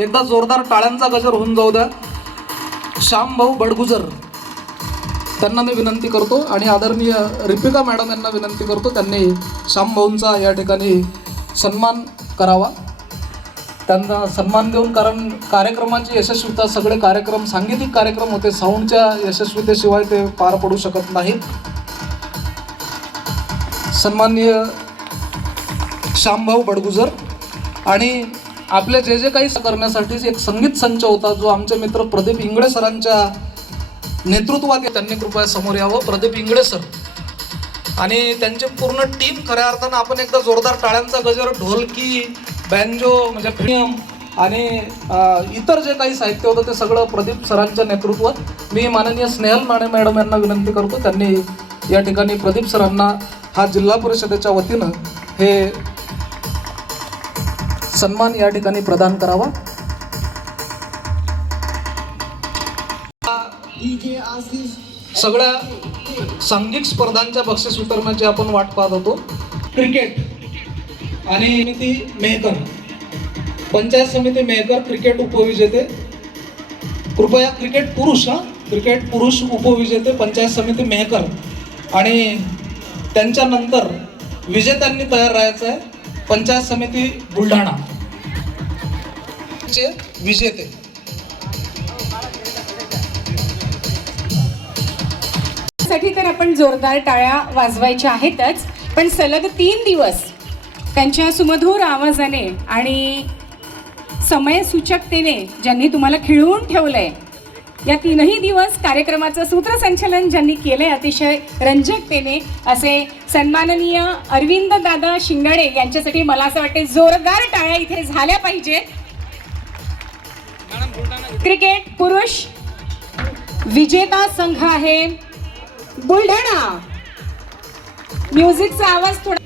एकदा जोरदार टाळ्यांचा गजर होऊन जाऊ द्या. श्याम भाऊ बडगुजर त्यांना मी विनंती करतो आणि आदरणीय रिपिका मॅडम यांना विनंती करतो त्यांनी श्याम भाऊंचा या ठिकाणी सन्मान करावा. त्यांना सन्मान देऊन, कारण कार्यक्रमाची यशस्वीता, सगळे कार्यक्रम सांगीतिक कार्यक्रम होते, साऊंडच्या यशस्वीतेशिवाय ते पार पडू शकत नाहीत. सन्माननीय श्यामभाऊ बडगुजर आणि आपले जे काही करण्यासाठी एक संगीत संच होता जो आमचे मित्र प्रदीप इंगळे सरांच्या नेतृत्वात, त्यांनी कृपया समोर यावं. प्रदीप इंगळे सर आणि त्यांची पूर्ण टीम, खऱ्या अर्थानं आपण एकदा जोरदार टाळ्यांचा गजर, ढोलकी, बँजो म्हणजे प्रियम आणि इतर जे काही साहित्य होतं ते सगळं प्रदीप सरांच्या नेतृत्वात. मी माननीय स्नेहल माने मॅडम यांना विनंती करतो त्यांनी या ठिकाणी प्रदीप सरांना हा जिल्हा परिषदेच्या वतीनं हे सन्मान या ठिकाणी प्रदान करावा. सगळ्या सांघिक स्पर्धांच्या बक्षीस वितरणाची आपण वाट पाहत होतो. क्रिकेट आणि समिती मेहकर, पंचायत समिती मेहकर क्रिकेट उपविजेते, कृपया क्रिकेट पुरुष उपविजेते पंचायत समिती मेहकर आणि त्यांच्यानंतर विजेत्यांनी तयार राहायचं आहे पंचायत समिती बुलढाणा चे विजेते. साठी तर आपण जोरदार टाळ्या वाजवायच्या आहेतच, पण सलग 3 दिवस त्यांच्या सुमधुर आवाजाने आणि समयसूचकतेने ज्यांनी तुम्हाला खिळवून ठेवलंय, या 3ही दिवस कार्यक्रमाचं सूत्रसंचालन ज्यांनी केलंय अतिशय रंजकतेने, असे सन्माननीय अरविंद दादा शिंगाडे यांच्यासाठी मला असं वाटते जोरदार टाळ्या इथे झाल्या पाहिजेत. क्रिकेट पुरुष विजेता संघ आहे बुलढाणा. म्युझिकचा आवाज थोडा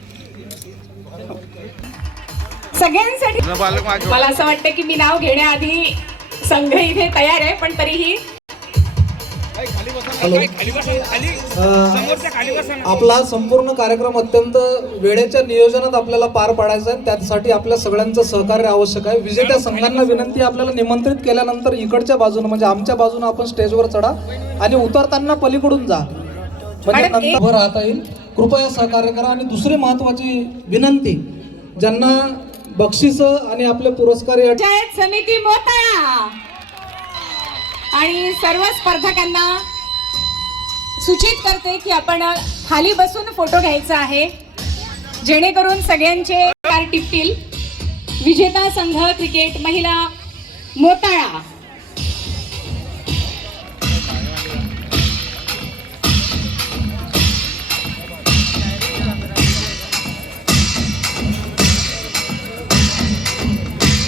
सगळ्यांसाठी. मला असं वाटतं की मी नाव घेण्याआधी संघ इथे तयार आहे, पण तरीही आपला संपूर्ण कार्यक्रम अत्यंत वेळेच्या नियोजनात आपल्याला पार पाडायचा आहे. त्यासाठी आपल्या सगळ्यांचं सहकार्य आवश्यक आहे. विजेत्या संघांना विनंती, आपल्याला निमंत्रित केल्यानंतर इकडच्या बाजूनं म्हणजे आमच्या बाजूनं आपण स्टेजवर चढा आणि उतरताना पलीकडून जा, म्हणजे नंतर उभं राहता येईल. कृपया सहकार्य करा. आणि दुसरी महत्वाची विनंती, ज्यांना बक्षीस आणि आपले पुरस्कार पंचायत समिती मोताळा आणि सर्व स्पर्धकांना सूचित करते की आपण खाली बसून फोटो घ्यायचा आहे, जेणेकरून सगळ्यांचे कार टिपतील. विजेता संघ क्रिकेट महिला मोताळा.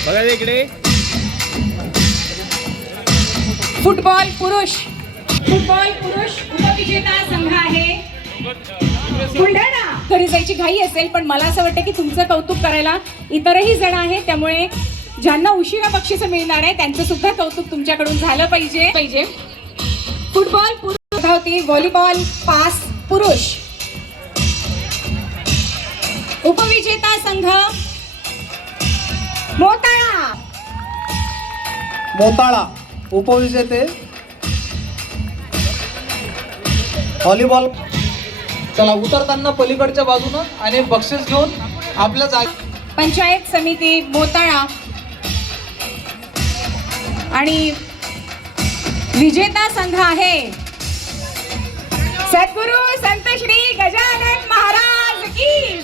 बघा इकडे. फुटबॉल पुरुष उपविजेता संघ आहे बुलढाणा. घरी जायची घाई असेल, पण मला असं वाटतं की तुमचं कौतुक करायला इतरही जण आहेत, त्यामुळे ज्यांना उशिरा बक्षीस मिळणार आहे त्यांचं सुद्धा कौतुक तुमच्याकडून झालं पाहिजे. फुटबॉल पुरुष होती. व्हॉलीबॉल पास पुरुष उपविजेता संघ मोताळा उपविजेते व्हॉलीबॉल. चला उतरताना पलीकडच्या बाजूनं आणि बक्षीस घेऊन आपल्या जागी. पंचायत समिती मोताळा आणि विजेता संघ आहे सद्गुरू संत श्री गजानन महाराज की.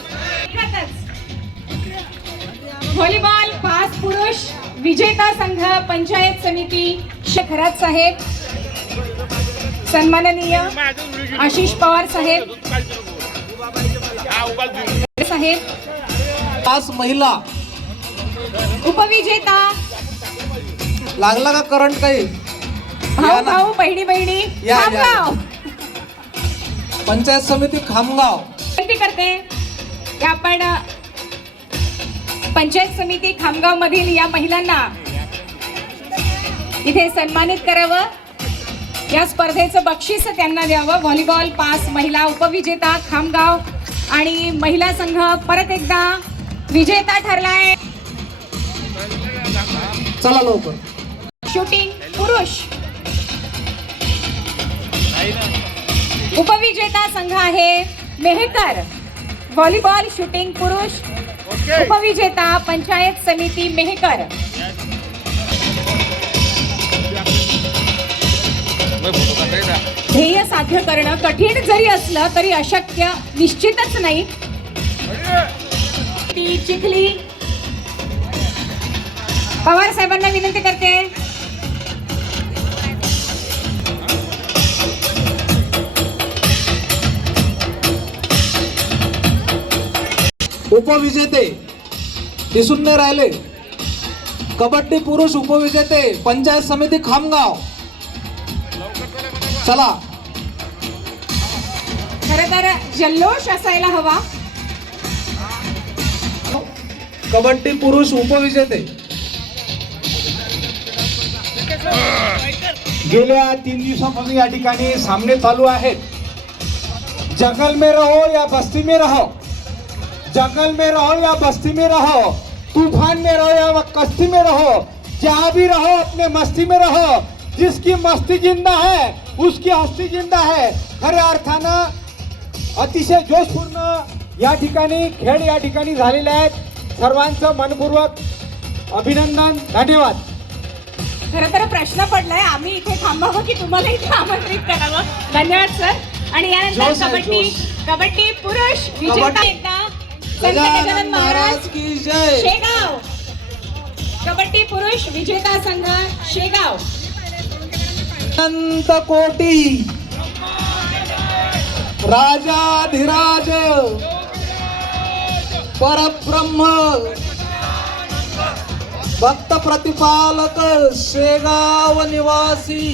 व्हॉलीबॉल पास पुरुष विजेता संघ पंचायत समिती खरात साहेब, सन्माननीय आशिष पवार साहेब. पास महिला उपविजेता लागला का करंट काही? भाऊ बहिणी या. खामगाव. पंचायत समिती खामगाव विनंती करते की आपण पंचायत समिती खामगाव मधील या महिलांना इथे सन्मानित करावं. या स्पर्धेचं बक्षीस त्यांना द्यावं. व्हॉलीबॉल पास महिला उपविजेता खामगाव आणि महिला संघ परत एकदा विजेता ठरलाय. चला लवकर. शूटिंग पुरुष उपविजेता संघ आहे मेहकर. व्हॉलीबॉल शूटिंग पुरुष उपविजेता पंचायत समिती मेहकर. ध्येय साध्य करणं कठीण जरी असलं तरी अशक्य निश्चितच नाही. ती चिखली पवार साहेबांना विनंती करते. उपविजेते दिसून नाही राहिले. कबड्डी पुरुष उपविजेते पंचायत समिती खामगाव. चला. खरं तर जल्लोष असायला हवा. कबड्डी पुरुष उपविजेते. गेल्या 3 दिवसापासून या ठिकाणी सामने चालू आहेत. जंगल में रहो या बस्ती में रहो, जंगल में रहो या बस्ती में रहो, तूफान में रहो या कश्ती में रहो, जहाँ भी रहो अपने मस्ती में रहो. जिसकी मस्ती जिंदा है उसकी हस्ती जिंदा है. खऱ्या अर्थानं अतिशय जोशपूर्ण या ठिकाणी खेळ या ठिकाणी झालेले आहेत. सर्वांचं मनपूर्वक अभिनंदन. धन्यवाद. खरं तर प्रश्न पडलाय आम्ही इथे थांबावं की तुम्हाला इथे आमंत्रित करावं. धन्यवाद सर. आणि यानंतर जोश आहे, कबड्डी जोश. कबड्डी पुरुष विजेता कबड्डी. एकदा संत गजानन महाराज की जय. शेगाव. कबड्डी पुरुष विजेता संघ शेगाव. अनंत कोटी राजाधिराज परब्रह्म भक्त प्रतिपालक शेगाव निवासी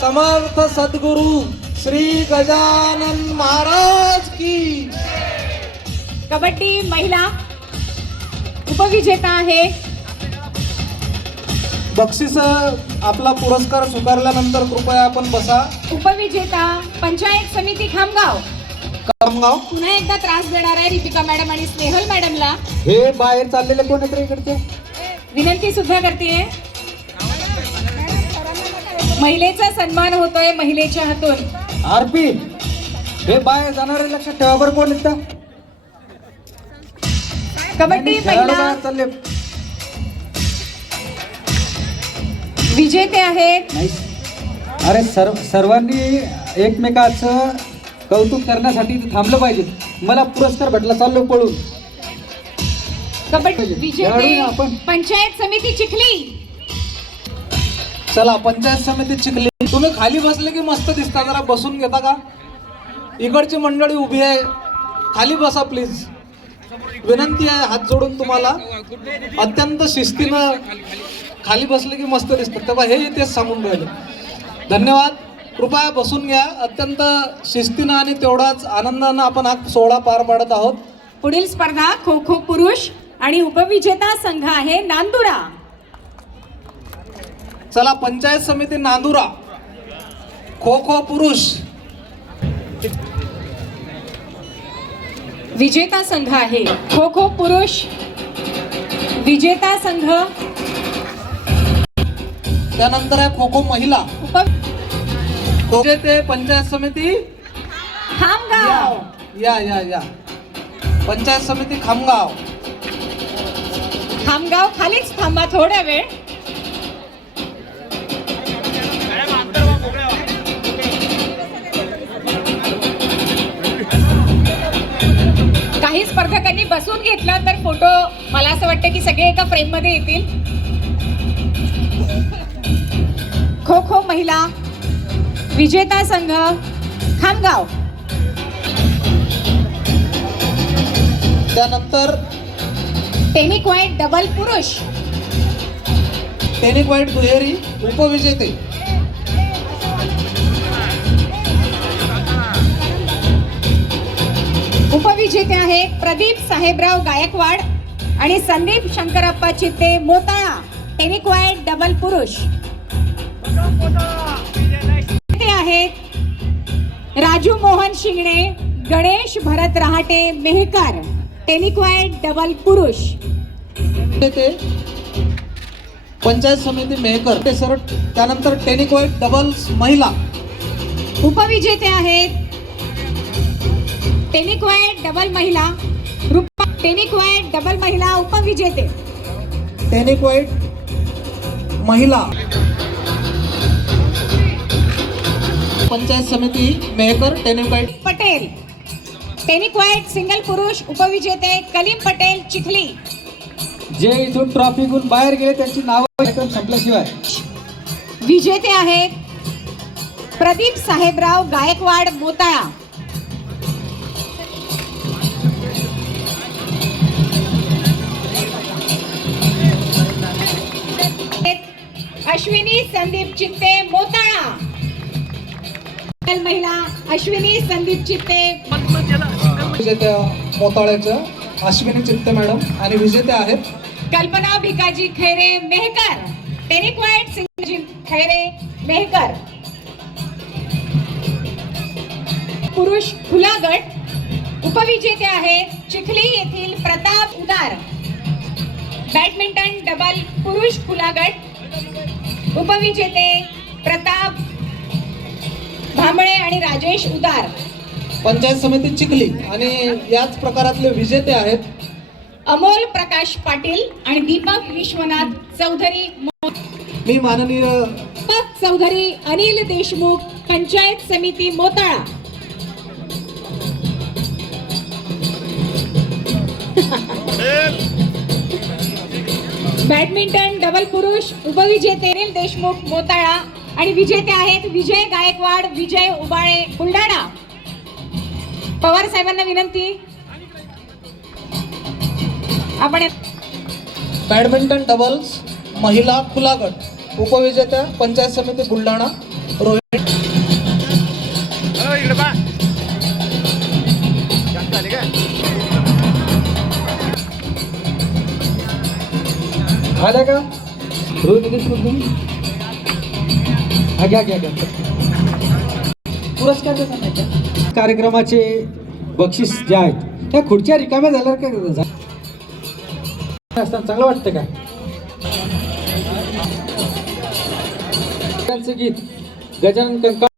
समर्थ सद्गुरु श्री गजानन महाराज की. कबड्डी महिला उपविजेता आहे. बक्षीस आपला पुरस्कार स्वीकारल्यानंतर कृपया आपण बसा. उपविजेता पंचायत समिती खामगाव. खामगाव. पुन्हा एकदा त्रास देणार आहे रितिका मॅडम आणि स्नेहल मॅडमला. हे बाहेर चाललेले कोण आहेत रे इकडचे? विनंती सुद्धा करते. महिलेचा सन्मान होतोय महिलेच्या हातून. आरपी हे बाहेर जाणारे लक्षात ठेवा बरं. कोण आहेत? कबड्डी महिला बाहेर चालले. विजेते आहेत. अरे सर्वांनी एकमेकाचं कौतुक करण्यासाठी इथे थांबलं पाहिजे. मला पुरस्कार भेटला, चाललो पळून. कबड्डी खेळाडू विजेते ना आपण. पंचायत समिती चिखली. चला पंचायत समिती चिखली. तुम्ही खाली बसले की मस्त दिसता. जरा बसून घेता का? इकडची मंडळी उभी आहे, खाली बसा प्लीज. विनंती आहे हात जोडून तुम्हाला. अत्यंत शिस्तीनं खाली बसले की मस्त दिसतात. तेव्हा हे तेच सांगून राहिले. धन्यवाद. कृपया बसून घ्या. अत्यंत शिस्तीनं आणि तेवढाच आनंदानं आपण हा सोहळा पार पाडत आहोत. पुढील स्पर्धा खो खो पुरुष आणि उपविजेता संघ आहे नांदुरा. चला पंचायत समिती नांदुरा खो खो पुरुष. विजेता संघ आहे खो खो पुरुष विजेता संघ. त्यानंतर आहे खो खो महिला. ते पंचायत समिती खामगाव. या या या पंचायत समिती खामगाव. खामगाव खालीच थांबा थोडा वेळ. काही स्पर्धकांनी बसून घेतला तर फोटो मला असं वाटतं की सगळे एका फ्रेम मध्ये येतील. खो खो महिला विजेता संघ खामगाव. त्यानंतर टेनिक वाईट डबल पुरुष. टेनिक वाईट दुहेरी उपविजेते. उपविजेते आहेत प्रदीप साहेबराव गायकवाड आणि संदीप शंकरप्पा चित्ते मोताळा. टेनिक वाईट डबल पुरुष. ते आहेत राजू मोहन शिंगणे गणेश भरत रहाटे मेहकर. टेनिक वाईट डबल पुरुष. ते पंचायत समिती मेहकर ते सर. त्यानंतर टेनिकोएट डबल्स महिला उपविजेते आहेत टेनिक्वायट डबल महिला रूपा. टेनिक्वायट डबल महिला उपविजेते. टेनिकोएट महिला पंचायत समिती मेहकर टेनिकोएट. पटेल. टेनिक्वायट सिंगल पुरुष उपविजेते कलीम पटेल चिखली. जे इथून ट्रॉफिकहून बाहेर गेले त्यांची नावं एकदम संपल्याशिवाय. विजेते आहेत प्रदीप साहेबराव गायकवाड मोताळा. अश्विनी संदीप चित्ते मोताळा. महिला अश्विनी संदीप चित्ते. विजेत्या मोताळ्याच्या अश्विनी चित्ते मॅडम आणि विजेते आहेत कल्पना भिकाजी खैरे मेहकर. टेनिक्वायट सिंगजी खैरे मेहकर. पुरुष खुला गट उपविजेते आहेत चिखली येथील प्रताप उदार. बॅडमिंटन डबल पुरुष खुला गट उपविजेते प्रताप भांबळे आणि राजेश उदार. पंचायत समिती चिखली. आणि याच प्रकारातले विजेते आहेत अमोल प्रकाश पाटील आणि दीपक विश्वनाथ चौधरी. मी माननीय दीपक चौधरी अनिल देशमुख पंचायत समिती मोताळा. बॅडमिंटन डबल पुरुष उपविजेते अनिल देशमुख मोताळा आणि विजेते आहेत विजय गायकवाड विजय उबाळे बुलढाणा. पवार साहेबांना विनंती आपण बॅडमिंटन डबल्स महिला खुला गट उपविजेत्या पंचायत समिती बुलढाणा रोहिणी. आल्या का रोहित देशमुख तुम्ही? घ्या घ्या घ्या. पुरस्कार देतात. कार्यक्रमाचे बक्षीस जे आहेत त्या खुर्च्या रिकाम्या झाल्यावर काय असतात चांगलं वाटतं का? गीत गजानन कंका